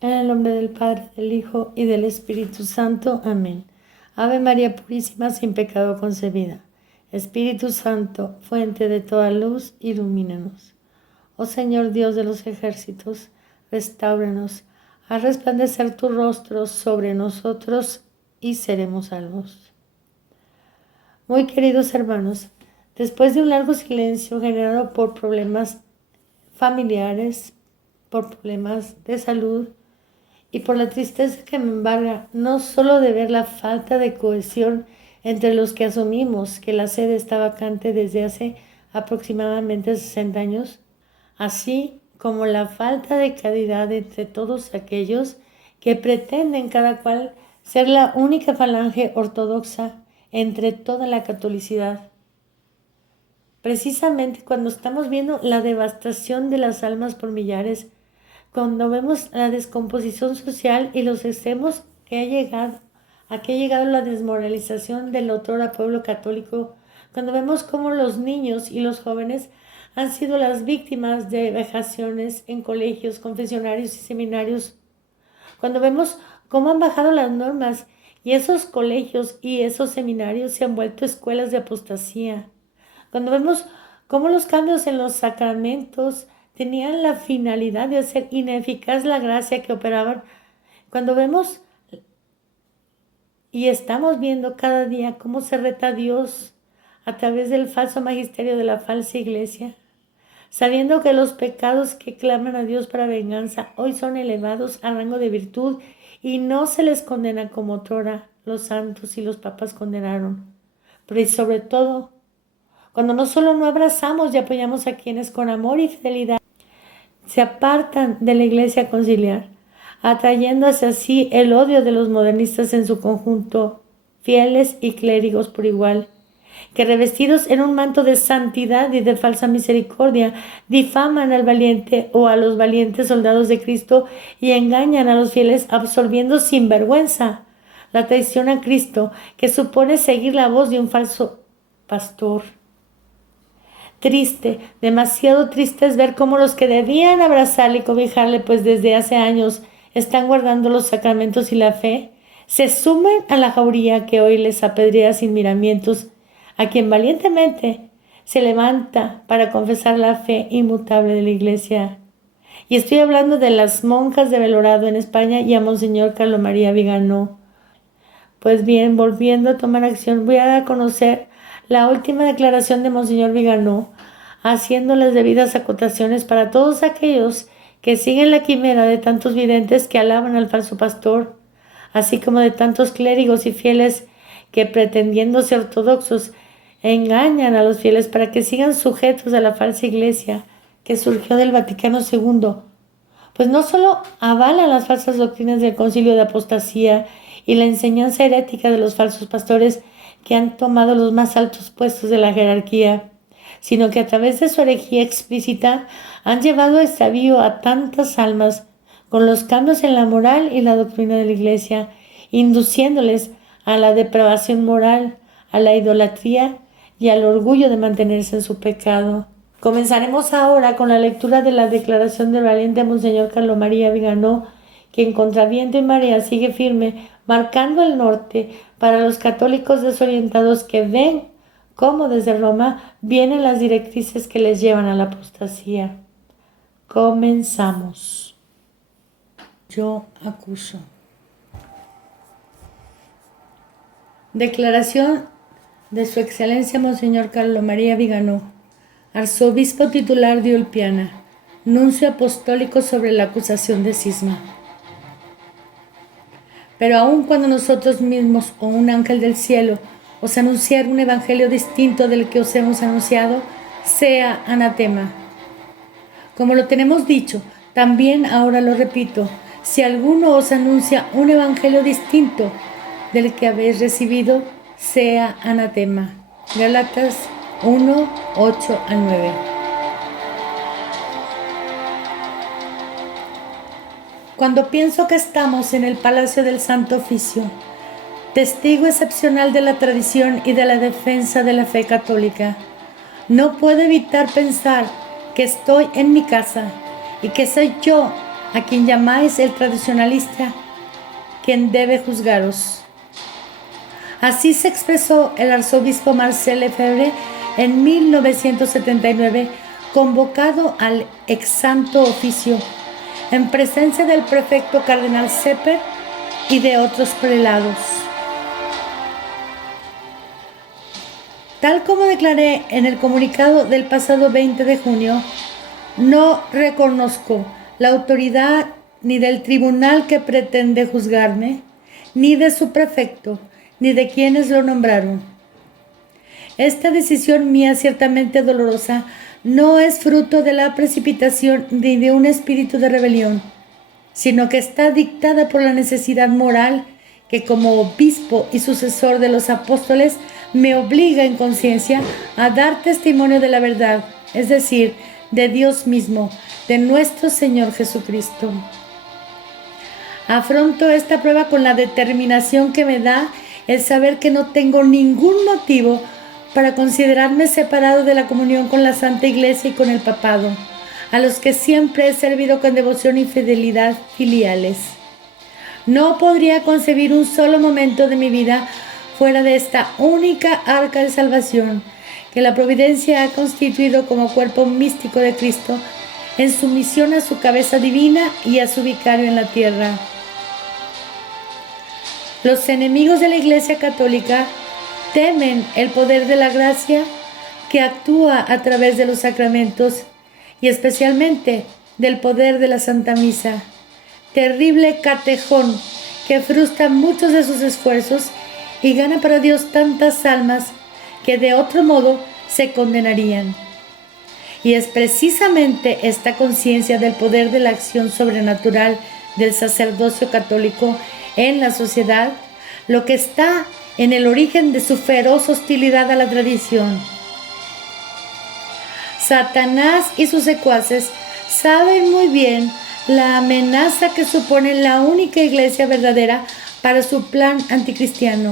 En el nombre del Padre, del Hijo y del Espíritu Santo. Amén. Ave María Purísima, sin pecado concebida. Espíritu Santo, fuente de toda luz, ilumínanos. Oh Señor Dios de los ejércitos, restáuranos, haz resplandecer tu rostro sobre nosotros y seremos salvos. Muy queridos hermanos, después de un largo silencio generado por problemas familiares, por problemas de salud, y por la tristeza que me embarga, no solo de ver la falta de cohesión entre los que asumimos que la sede está vacante desde hace aproximadamente 60 años, así como la falta de caridad entre todos aquellos que pretenden cada cual ser la única falange ortodoxa entre toda la catolicidad. Precisamente cuando estamos viendo la devastación de las almas por millares, cuando vemos la descomposición social y los extremos a que ha llegado la desmoralización del otrora pueblo católico, cuando vemos cómo los niños y los jóvenes han sido las víctimas de vejaciones en colegios, confesionarios y seminarios, cuando vemos cómo han bajado las normas y esos colegios y esos seminarios se han vuelto escuelas de apostasía, cuando vemos cómo los cambios en los sacramentos tenían la finalidad de hacer ineficaz la gracia que operaban, cuando vemos y estamos viendo cada día cómo se reta a Dios a través del falso magisterio de la falsa iglesia, sabiendo que los pecados que claman a Dios para venganza hoy son elevados a rango de virtud y no se les condena como otrora los santos y los papas condenaron, pero y sobre todo, cuando no solo no abrazamos y apoyamos a quienes con amor y fidelidad se apartan de la iglesia conciliar, atrayendo hacia sí el odio de los modernistas en su conjunto, fieles y clérigos por igual, que revestidos en un manto de santidad y de falsa misericordia, difaman al valiente o a los valientes soldados de Cristo y engañan a los fieles absorbiendo sin vergüenza la traición a Cristo, que supone seguir la voz de un falso pastor. Triste, demasiado triste es ver cómo los que debían abrazarle y cobijarle, pues desde hace años están guardando los sacramentos y la fe, se sumen a la jauría que hoy les apedrea sin miramientos, a quien valientemente se levanta para confesar la fe inmutable de la Iglesia. Y estoy hablando de las monjas de Belorado en España y a Monseñor Carlo María Viganó. Pues bien, volviendo a tomar acción, voy a dar a conocer la última declaración de Monseñor Viganó, haciendo las debidas acotaciones para todos aquellos que siguen la quimera de tantos videntes que alaban al falso pastor, así como de tantos clérigos y fieles que, pretendiéndose ortodoxos, engañan a los fieles para que sigan sujetos a la falsa iglesia que surgió del Vaticano II, pues no solo avalan las falsas doctrinas del Concilio de Apostasía y la enseñanza herética de los falsos pastores que han tomado los más altos puestos de la jerarquía, sino que a través de su herejía explícita han llevado a extravío a tantas almas con los cambios en la moral y la doctrina de la Iglesia, induciéndoles a la depravación moral, a la idolatría y al orgullo de mantenerse en su pecado. Comenzaremos ahora con la lectura de la declaración del valiente Monseñor Carlo María Viganó, quien contra viento y marea sigue firme, marcando el norte para los católicos desorientados que ven cómo desde Roma vienen las directrices que les llevan a la apostasía. Comenzamos. Yo acuso. Declaración de Su Excelencia Monseñor Carlo María Viganó, arzobispo titular de Ulpiana, nuncio apostólico sobre la acusación de cisma. Pero aun cuando nosotros mismos o un ángel del cielo os anunciar un evangelio distinto del que os hemos anunciado, sea anatema. Como lo tenemos dicho, también ahora lo repito, si alguno os anuncia un evangelio distinto del que habéis recibido, sea anatema. Gálatas 1, 8 al 9. Cuando pienso que estamos en el Palacio del Santo Oficio, testigo excepcional de la tradición y de la defensa de la fe católica, no puedo evitar pensar que estoy en mi casa y que soy yo a quien llamáis el tradicionalista, quien debe juzgaros. Así se expresó el arzobispo Marcel Lefebvre en 1979, convocado al ex santo oficio, en presencia del prefecto cardenal Sepper y de otros prelados. Tal como declaré en el comunicado del pasado 20 de junio, no reconozco la autoridad ni del tribunal que pretende juzgarme, ni de su prefecto, ni de quienes lo nombraron. Esta decisión mía, ciertamente dolorosa, no es fruto de la precipitación ni de un espíritu de rebelión, sino que está dictada por la necesidad moral que como obispo y sucesor de los apóstoles me obliga en conciencia a dar testimonio de la verdad, es decir, de Dios mismo, de nuestro Señor Jesucristo. Afronto esta prueba con la determinación que me da el saber que no tengo ningún motivo para considerarme separado de la comunión con la Santa Iglesia y con el Papado, a los que siempre he servido con devoción y fidelidad filiales. No podría concebir un solo momento de mi vida fuera de esta única arca de salvación que la providencia ha constituido como cuerpo místico de Cristo en sumisión a su cabeza divina y a su vicario en la tierra. Los enemigos de la Iglesia Católica temen el poder de la gracia que actúa a través de los sacramentos y especialmente del poder de la Santa Misa, terrible catejón que frustra muchos de sus esfuerzos y gana para Dios tantas almas que de otro modo se condenarían. Y es precisamente esta conciencia del poder de la acción sobrenatural del sacerdocio católico en la sociedad lo que está en el origen de su feroz hostilidad a la tradición. Satanás y sus secuaces saben muy bien la amenaza que supone la única iglesia verdadera para su plan anticristiano.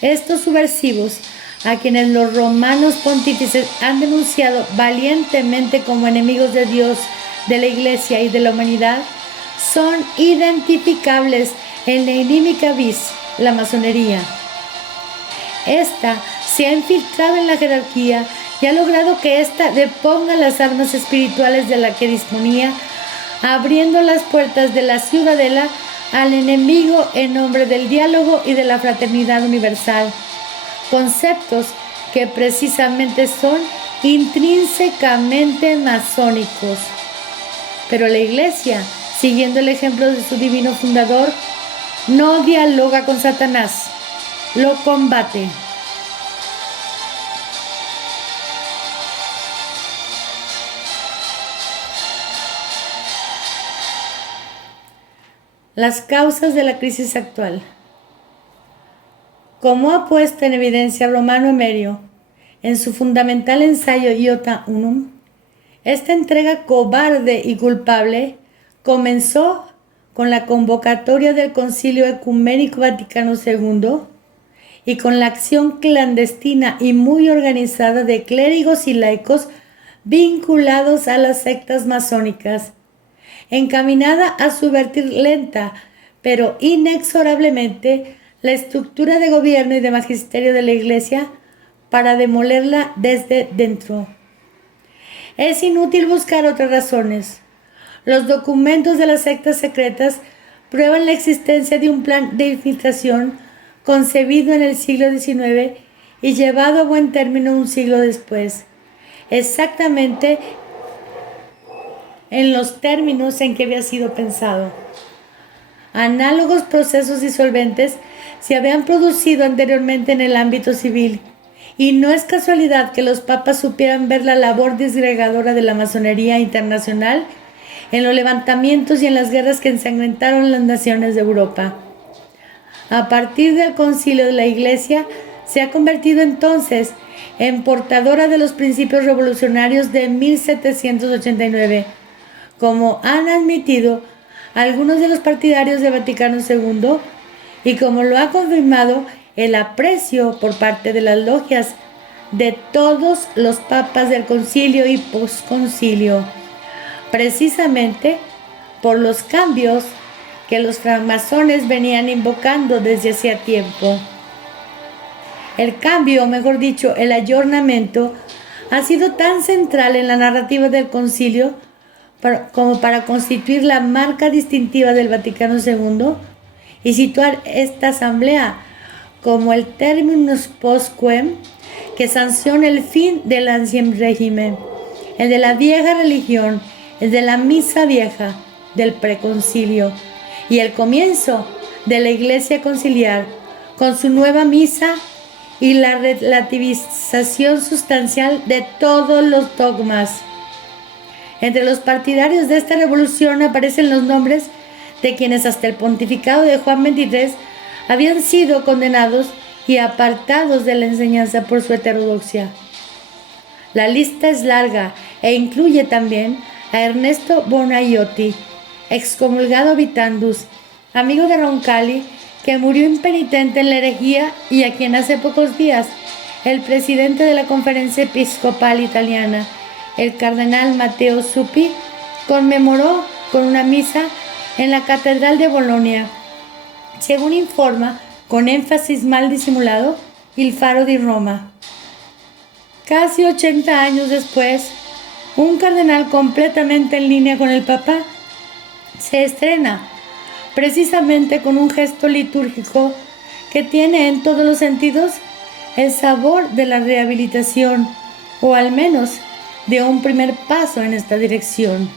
Estos subversivos, a quienes los romanos pontífices han denunciado valientemente como enemigos de Dios, de la Iglesia y de la humanidad, son identificables en la inímica vis, la masonería. Esta se ha infiltrado en la jerarquía y ha logrado que ésta deponga las armas espirituales de la que disponía, abriendo las puertas de la ciudadela al enemigo en nombre del diálogo y de la fraternidad universal, conceptos que precisamente son intrínsecamente masónicos. Pero la Iglesia, siguiendo el ejemplo de su divino fundador, no dialoga con Satanás, lo combate. Las causas de la crisis actual. Como ha puesto en evidencia Romano Emerio en su fundamental ensayo Iota Unum, esta entrega cobarde y culpable comenzó con la convocatoria del Concilio Ecuménico Vaticano II y con la acción clandestina y muy organizada de clérigos y laicos vinculados a las sectas masónicas, encaminada a subvertir lenta pero inexorablemente la estructura de gobierno y de magisterio de la Iglesia para demolerla desde dentro. Es inútil buscar otras razones. Los documentos de las sectas secretas prueban la existencia de un plan de infiltración concebido en el siglo XIX y llevado a buen término un siglo después, exactamente en los términos en que había sido pensado. Análogos procesos disolventes se habían producido anteriormente en el ámbito civil, y no es casualidad que los papas supieran ver la labor disgregadora de la masonería internacional en los levantamientos y en las guerras que ensangrentaron las naciones de Europa. A partir del concilio de la Iglesia, se ha convertido entonces en portadora de los principios revolucionarios de 1789, como han admitido algunos de los partidarios de Vaticano II y como lo ha confirmado el aprecio por parte de las logias de todos los papas del concilio y posconcilio. Precisamente por los cambios que los francmasones venían invocando desde hacía tiempo. El cambio, o mejor dicho, el ayornamiento, ha sido tan central en la narrativa del concilio como para constituir la marca distintiva del Vaticano II y situar esta asamblea como el terminus post quem que sanciona el fin del ancien régimen, el de la vieja religión, el de la misa vieja, del preconcilio, y el comienzo de la Iglesia conciliar con su nueva misa y la relativización sustancial de todos los dogmas. Entre los partidarios de esta revolución aparecen los nombres de quienes hasta el pontificado de Juan XXIII habían sido condenados y apartados de la enseñanza por su heterodoxia. La lista es larga e incluye también a Ernesto Buonaiuti, excomulgado Vitandus, amigo de Roncalli, que murió impenitente en la herejía y a quien hace pocos días el presidente de la Conferencia Episcopal Italiana, el cardenal Matteo Zuppi, conmemoró con una misa en la Catedral de Bolonia, según informa, con énfasis mal disimulado, Il Faro di Roma. Casi 80 años después, un cardenal completamente en línea con el Papa se estrena precisamente con un gesto litúrgico que tiene en todos los sentidos el sabor de la rehabilitación, o al menos de un primer paso en esta dirección.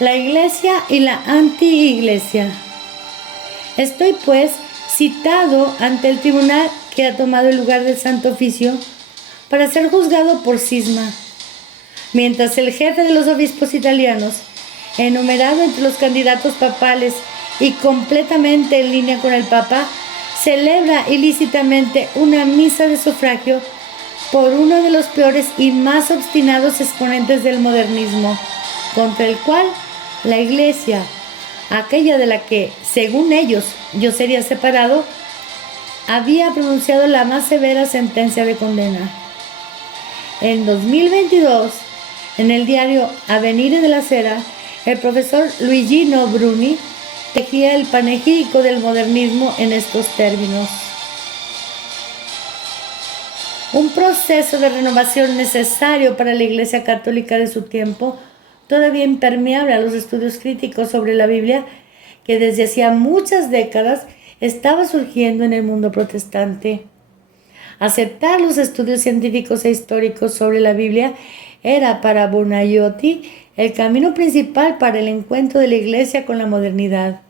La Iglesia y la anti-Iglesia. Estoy pues citado ante el tribunal que ha tomado el lugar del Santo Oficio para ser juzgado por cisma, mientras el jefe de los obispos italianos, enumerado entre los candidatos papales y completamente en línea con el Papa, celebra ilícitamente una misa de sufragio por uno de los peores y más obstinados exponentes del modernismo, contra el cual la Iglesia, aquella de la que, según ellos, yo sería separado, había pronunciado la más severa sentencia de condena. En 2022, en el diario Avvenire della Sera, el profesor Luigino Bruni tejía el panegírico del modernismo en estos términos. Un proceso de renovación necesario para la Iglesia Católica de su tiempo, todavía impermeable a los estudios críticos sobre la Biblia, que desde hacía muchas décadas estaba surgiendo en el mundo protestante. Aceptar los estudios científicos e históricos sobre la Biblia era para Buonaiuti el camino principal para el encuentro de la Iglesia con la modernidad.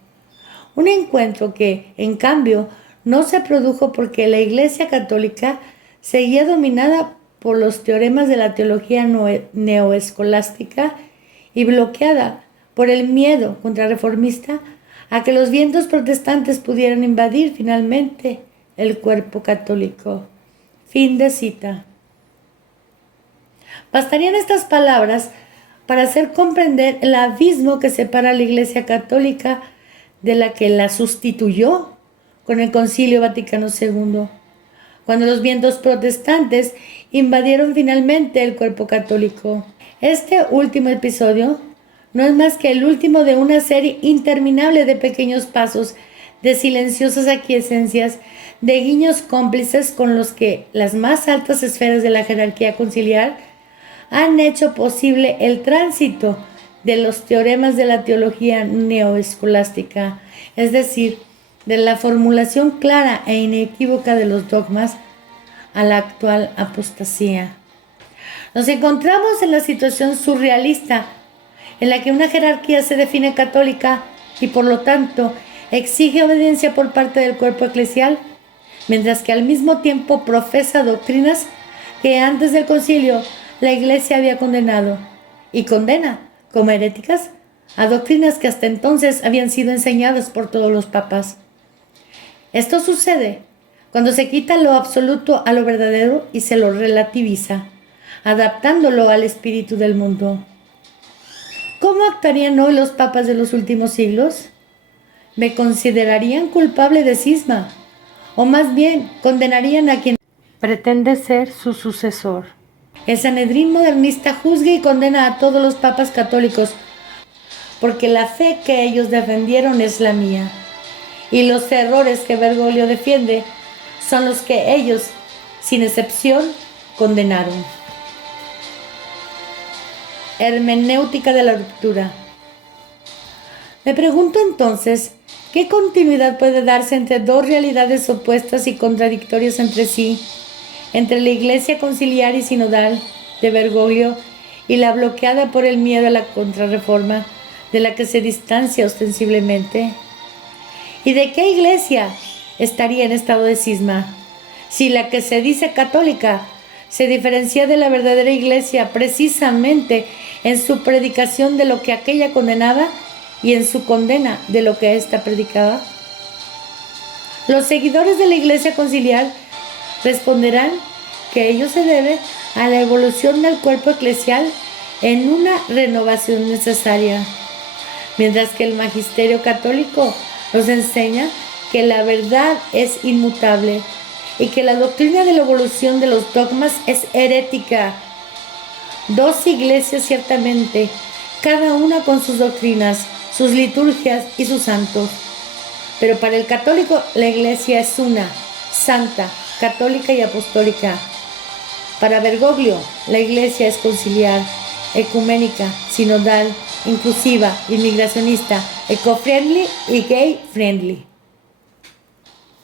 Un encuentro que, en cambio, no se produjo porque la Iglesia Católica seguía dominada por los teoremas de la teología neoescolástica y bloqueada por el miedo contrarreformista a que los vientos protestantes pudieran invadir finalmente el cuerpo católico. Fin de cita. Bastarían estas palabras para hacer comprender el abismo que separa a la Iglesia Católica de la que la sustituyó con el Concilio Vaticano II, cuando los vientos protestantes invadieron finalmente el cuerpo católico. Este último episodio no es más que el último de una serie interminable de pequeños pasos, de silenciosas aquiescencias, de guiños cómplices con los que las más altas esferas de la jerarquía conciliar han hecho posible el tránsito de los teoremas de la teología neoescolástica, es decir, de la formulación clara e inequívoca de los dogmas a la actual apostasía. Nos encontramos en la situación surrealista en la que una jerarquía se define católica y por lo tanto exige obediencia por parte del cuerpo eclesial, mientras que al mismo tiempo profesa doctrinas que antes del concilio la Iglesia había condenado y condena como heréticas a doctrinas que hasta entonces habían sido enseñadas por todos los papas. Esto sucede cuando se quita lo absoluto a lo verdadero y se lo relativiza, adaptándolo al espíritu del mundo. ¿Cómo actuarían hoy los papas de los últimos siglos? Me considerarían culpable de cisma, o más bien condenarían a quien pretende ser su sucesor. El Sanedrín modernista juzga y condena a todos los papas católicos, porque la fe que ellos defendieron es la mía, y los errores que Bergoglio defiende son los que ellos, sin excepción, condenaron. Hermenéutica de la ruptura. Me pregunto entonces, ¿qué continuidad puede darse entre dos realidades opuestas y contradictorias entre sí, entre la Iglesia conciliar y sinodal de Bergoglio y la bloqueada por el miedo a la contrarreforma, de la que se distancia ostensiblemente? ¿Y de qué iglesia estaría en estado de cisma? Si la que se dice católica se diferencia de la verdadera iglesia precisamente en su predicación de lo que aquella condenaba y en su condena de lo que ésta predicaba. Los seguidores de la iglesia conciliar responderán que ello se debe a la evolución del cuerpo eclesial en una renovación necesaria, mientras que el magisterio católico nos enseña que la verdad es inmutable y que la doctrina de la evolución de los dogmas es herética. Dos iglesias ciertamente, cada una con sus doctrinas, sus liturgias y sus santos. Pero para el católico la iglesia es una, santa, católica y apostólica. Para Bergoglio la iglesia es conciliar, ecuménica, sinodal, inclusiva, inmigracionista, eco-friendly y gay-friendly.